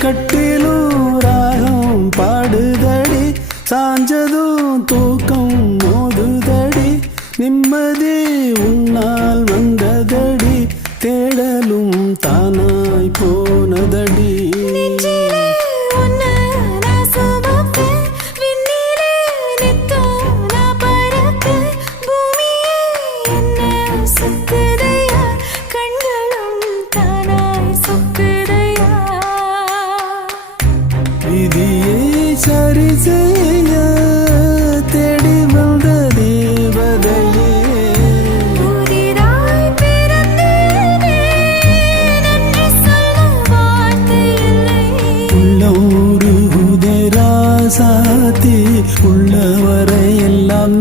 கட்டிலும் ராகம் பாடுதடி சாஞ்சதும் தூக்கம் மோதுதடி நிம்மதி உன்னால் வந்ததடி தேடலும் தானாய் போனதடி விதியை சரி செய்ய தேடி வந்த தேவதையே புதிதாய் பிறந்தேனே நன்றி சொல்ல வார்த்தை இல்லை உள்ளம் உருகுதே ராசாத்தி உள்ளவரை எல்லாம்